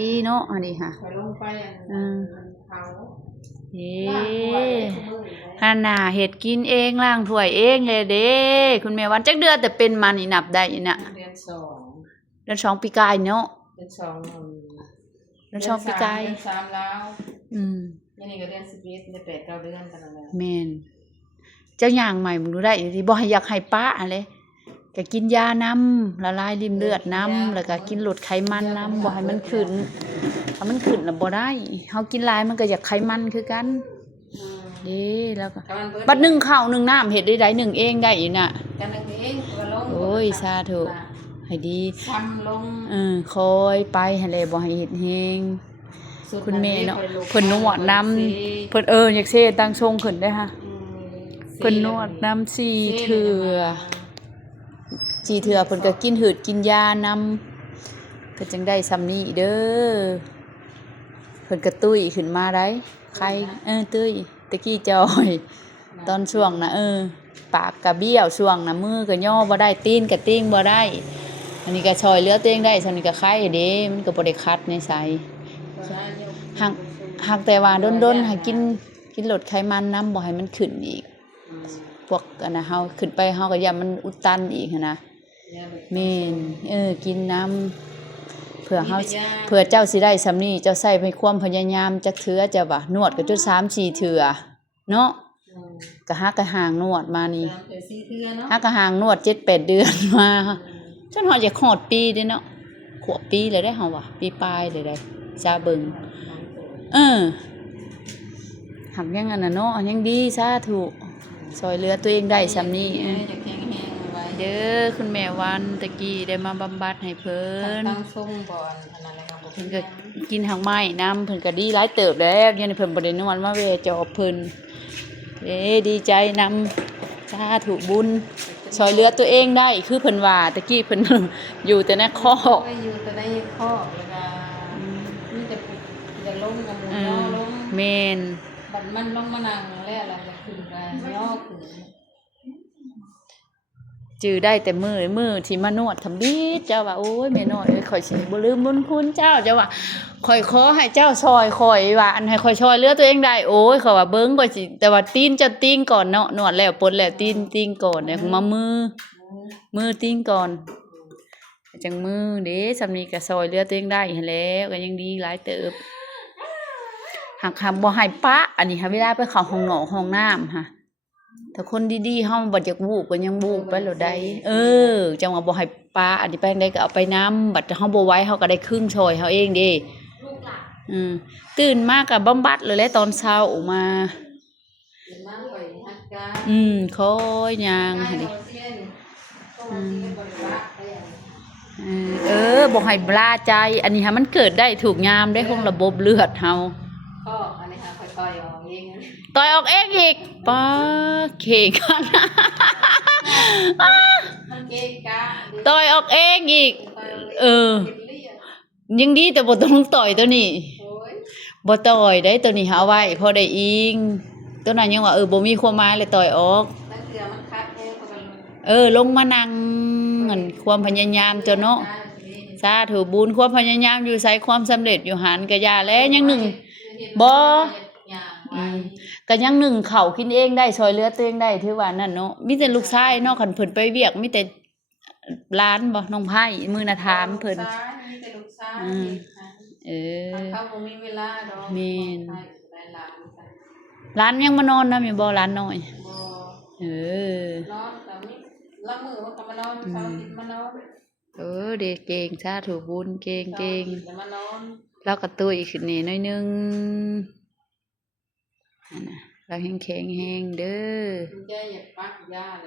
ดีเนาะอันนี้ค่ะไปลงไปเขาเด้ฮานาเฮ็ดกินเองล้างถ้วยเองเลยเด้คุณแม่วันจักเดือนแต่เป็นมานี่นับได้น่ะเดือนสองเดือน2ปีกายเนาะเดือนสองเดือน2ปีกายเดือนสามแล้วนี่ก็เดือน11เดือน8 9เดือนกันแล้วแม่นเจ้าย่างใหม่มึงรู้ได้สิบ่ให้อยากให้ป้าอันเลยก็กินยานำละลายริ่มเลือดนำแล้วก็กินลดไขมันนำบ่ให้มันขึ้นถ้ามันขึ้นแล้วบ่ได้เฮากินหลายมันก็อยากไขมันคือกันเด้แล้วก็บัดนึ่งข้าวนึ่งน้ำเฮ็ดได้นึ่งเองได้อีน่ะกันนึงเองก็ลงโอ้ยสาธุให้ดีซ้ำลงคอยไปให้แลบ่ให้เฮ็ดแฮงคุณแม่เนาะเพิ่นนวดนำเพิ่นอยากเซตั้งทรงขึ้นได้ค่ะเพิ่นนวดนำ4เทื่อเพิ่นก็กินหืดกินยานำก็จังได้ซำนี้เด้อเพิ่นก็ตุ้ยขึ้นมาได้ใครตุ้ยตะกี้จอยตอนช่วงน่ะปากก็เบี้ยวช่วงน่ะมือก็ย่อบ่ได้ตีนก็ติ้งบ่ได้อันนี้ก็ช่วยเหลือตัวเองได้ซำนี้ก็ไข้เด้มันก็บ่ได้คัดในไสหักแต่ว่าดนๆให้กินลดไขมันนำบ่ให้มันขึ้นอีกพวกอันน่ะเฮาขึ้นไปเฮาก็อย่ามันอุดตันอีกหันนะแม่นกินน้ำเพื่อเจ้าสิได้ซำนี้เจ้าใช้ให้ความพยายามจักเทื่อเจ้าว่านวดก็จน3-4เทื่อเนาะก็หักก็ห่างนวดมานี่หักก็ห่างนวด 7-8 เดือนมาจนฮอดจะฮอดปีเด้เนาะขวบปีแล้วได้เฮาว่าปีปลายเลยได้ซาเบิ่งหักยังอันน่ะเนาะยังดีสาธุช่วยเหลือตัวเองได้ซำนี้เด้อคุณแม่วันตะกี้ได้มาบำบัดให้เพิ่นตั้งทรงบ่อนอันนั้นแหละครับเพิ่นก็กินหักไม้นำเพิ่นก็ดีหลายเติบแล้วยันเพิ่นบ่ได้นอนมาแวะจอบเพิ่นดีใจนำสาธุบุญช่วยเหลือตัวเองได้คือเพิ่นว่าตะกี้เพิ่นอยู่แต่ในคอกอยู่แต่ในคอกแล้วก็มีแต่จะลงกับหมูย่อลงแม่นบัดมันลงมานั่งแล้วล่ะจะขึ้นไปย่อขึ้นจื้อได้แต่มือที่มานวดทำบิดเจ้าว่าโอ้ยแม่น้อยข่อยสิบ่ลืมบุญคุณเจ้าเจ้าว่าข่อยขอให้เจ้าซอยข่อยว่าอันให้ข่อยช่วยเหลือตัวเองได้โอ้ยเขาว่าเบิ่งข่อยสิแต่ว่าตีนเจ้าตีนก่อนเนาะนวดแล้วปลดแล้วตีนก่อนเนี่ยมามือตีนก่อนจังมือเด้สำนี้ก็ซอยเหลือตัวเองได้หั่นแหล้วก็ยังดีหลายเติบหากบ่ให้ปะอันนี้ค่ะเวลาไปเข้าห้องห้องน้ำค่ะถ้าคนดีๆเฮาบ่อยากวูบก็ยังวูบไปแล้วได้จังว่าบ่ให้ปลาอันนี้ไปได้ก็เอาไปน้ำบัดเฮาบ่ไหวเฮาก็ได้ครึ่งช่วยเฮาเองเด้ลูกหลานตื่นมาก็บำบัดเลยแหละตอนเช้าออกมาตื่นมาค่อยฮัดกาคอยย่างหั่นดิบ่ให้บลาใจอันนี้ค่ะมันเกิดได้ถูกยามได้ของระบบเลือดเฮาอันนี้ค่ะค่อยต่อยออกเองอีกป้าเข่งกันต่อยออกเองอีกยังดีแต่บ่ต้องต่อยตัวนี้บ่ต่อยได้ตัวนี้หาไว้พอได้อิงตัวนั้นยังว่าบ่มีความหมายเลยต่อยออกลงมานั่งนั่นความพยายามเจ้าเนาะสาธุบุญความพยายามอยู่ไสความสำเร็จอยู่หันก็อย่าแล้วยังหนึ่งบ่ก็ยังหนึ่งข้าวกินเองได้ช่วยเหลือตัวเองได้ถือว่านั่นเนาะมีแต่ลูกชายเนาะคันเพิ่นไปเวียกมีแต่หลานบ่น้องไผมื้อน่ะถามเพิ่นมีแต่ลูกชายเขาบ่มีเวลาดอกแม่นหลานยังมานอนนำอยู่บ่หลานน้อยบ่นอนก็มีละมื้อมันก็มานอนเช้ากินมานอนเด็กเก่งสาธุบุญเก่งมานอนแล้วก็ตุ้ยขึ้นนี่หน่อยนึงเราแข็งเด้อ